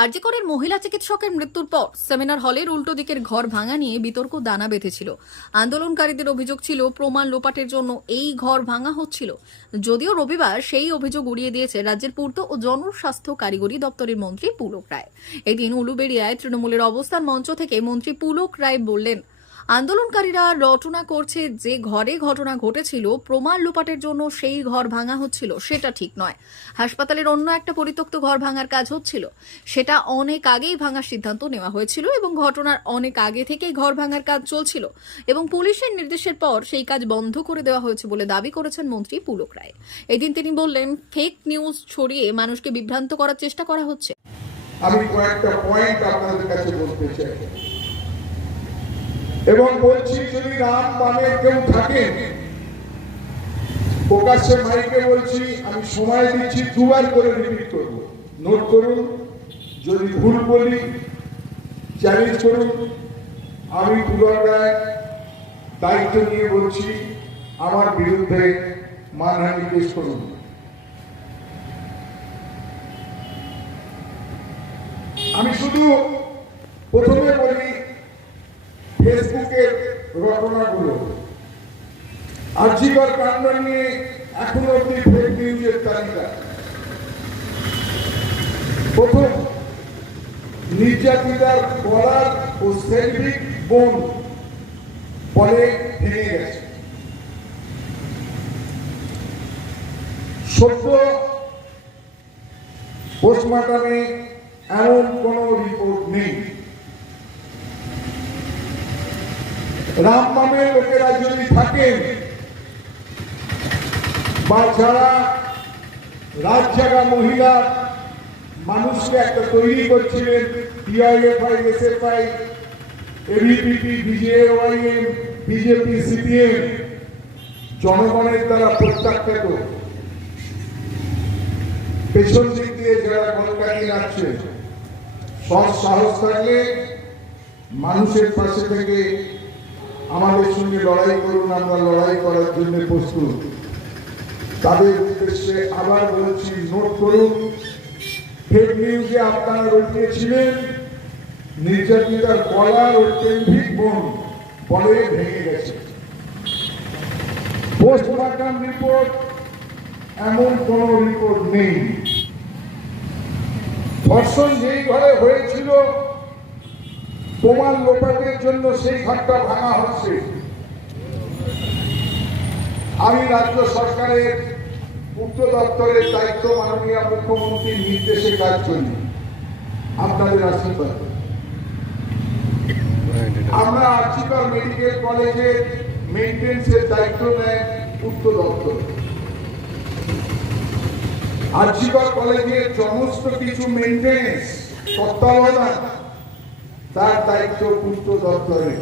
আরজিকরের মহিলা চিকিৎসকের মৃত্যুর পর সেমিনার হলের উল্টো দিকের ঘর ভাঙা নিয়ে বিতর্ক দানা বেঁধেছিল। আন্দোলনকারীদের অভিযোগ ছিল প্রমাণ লোপাটের জন্য এই ঘর ভাঙা হচ্ছিল। যদিও রবিবার সেই অভিযোগ উড়িয়ে দিয়েছে রাজ্যের পূর্ত ও জনস্বাস্থ্য কারিগরি দপ্তরের মন্ত্রী পুলক রায়। এদিন উলুবেড়িয়ায় তৃণমূলের অবস্থান মঞ্চ থেকে মন্ত্রী পুলক রায় বললেন, আন্দোলনকারীরা রটনা করছে যে ঘরে ঘটনা ঘটেছিল প্রমাণ লোপাটের জন্য সেই ঘর ভাঙা হচ্ছিল, সেটা ঠিক নয়। হাসপাতালের অন্য একটা পরিত্যক্ত ঘর ভাঙার কাজ হচ্ছিল, সেটা অনেক আগেই ভাঙার সিদ্ধান্ত নেওয়া হয়েছিল এবং ঘটনার অনেক আগে থেকেই ঘর ভাঙার কাজ চলছিল এবং পুলিশের নির্দেশের পর সেই কাজ বন্ধ করে দেওয়া হয়েছে বলে দাবি করেছেন মন্ত্রী পুলক রায়। এদিন তিনি বললেন, ফেক নিউজ ছড়িয়ে মানুষকে বিভ্রান্ত করার চেষ্টা করা হচ্ছে। আমি কয়েকটা পয়েন্ট আপনাদের কাছে বলতে চাই এবং বলছি, যদি রাম বামের কেউ থাকেন, প্রকাশ্যে মাইকে বলছি, আমি সময় দিচ্ছি, দুবার করে রিপিট করব, নোট করুন। যদি ভুল বলি চ্যালেঞ্জ করুন। আমি পুলক রায় দায়িত্ব নিয়ে বলছি, আমার বিরুদ্ধে মানহানি কেস করুন। আমি শুধু প্রথমে বলি ফেসবুকের ঘটনাগুলো, আরজিকর কাণ্ড নিয়ে এখনো অব্দি ফেক নিউজের তালিকা। প্রথম, নির্যাতিতার গলার ও সেলফিক বোন পরে ভেঙে গেছে। সত্য পোস্টমর্টমে এমন কোন রিপোর্ট নেই। রাম বামের লোকেরা যদি থাকেন বা যারা রাত জাগা মহিলা মানুষকে একটা তৈরি করছিলেন, DIFI, SFI, ABPP, BJYM, BJP, CPM, জনগণের দ্বারা প্রত্যাখ্যাত, পেছন দিক দিয়ে যারা কলকাতি নাচছে, সৎ সাহস থাকলে মানুষের পাশে থেকে আমাদের সঙ্গে লড়াই করুন, আমরা লড়াই করার জন্য প্রস্তুত। তাদের উদ্দেশ্যে আবার বলছি, নোট করুন। ফেক নিউজে আপনারা রটিয়েছিলেন নির্যাতিতার গলার ও পেলভিক বোন বলে ভেঙে গেছে। পোস্টমর্টম রিপোর্ট এমন কোন রিপোর্ট নেই। ধর্ষণ যেই ঘরে হয়েছিল প্রমাণ লোপাটের জন্য সেই ঘরটা ভাঙা হচ্ছে। আমি রাজ্য সরকারের পূর্ত দপ্তরের দায়িত্ব মাননীয় মুখ্যমন্ত্রীর নির্দেশে কাজ করি, আপনাদের আশীর্বাদ। আমরা আরজিকর মেডিকেল কলেজের মেইনটেন্সের দায়িত্ব নেয় পূর্ত দপ্তর। আরজিকর কলেজের সমস্ত কিছু মেইনটেন্স, তত্ত্বাবধান, তার দায়িত্ব পূর্ত দপ্তরে।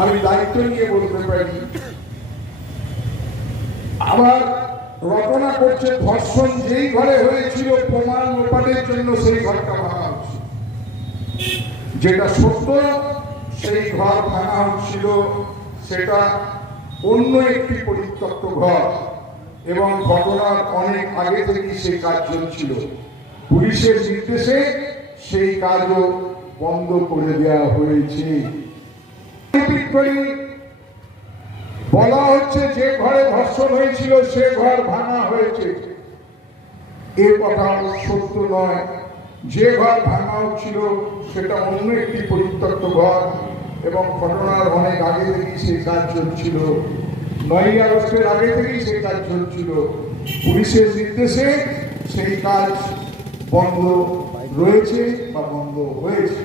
আমি দায়িত্ব নিয়ে বলতে পারি, আবার রটনা করছে ধর্ষণ যেই ঘরে হয়েছিল প্রমাণ লোপাটের জন্য সেই ঘরটা ভাঙা হচ্ছে। যেটা সত্য, সেই ঘর ভাঙা হচ্ছিল সেটা অন্য একটি পরিত্যক্ত ঘর এবং ঘটনার অনেক আগে থেকেই সেই কাজ চলছিল। পুলিশের নির্দেশে সেই কাজও বন্ধ করে দেওয়া হয়েছে। বলা হচ্ছে যে ঘরে ধর্ষণ হয়েছিল সে ঘর ভাঙা হয়েছে, এ কথা সত্য নয়। যে ঘর ভাঙা হচ্ছিল সেটা অন্য একটি পরিত্যক্ত ঘর এবং ঘটনার অনেক আগে থেকেই সেই কাজ চলছিল। 9ই আগস্টের আগে থেকেই সেই কাজ চলছিল। পুলিশের নির্দেশে সেই কাজ বন্ধ রয়েছে বা বন্ধ হয়েছে।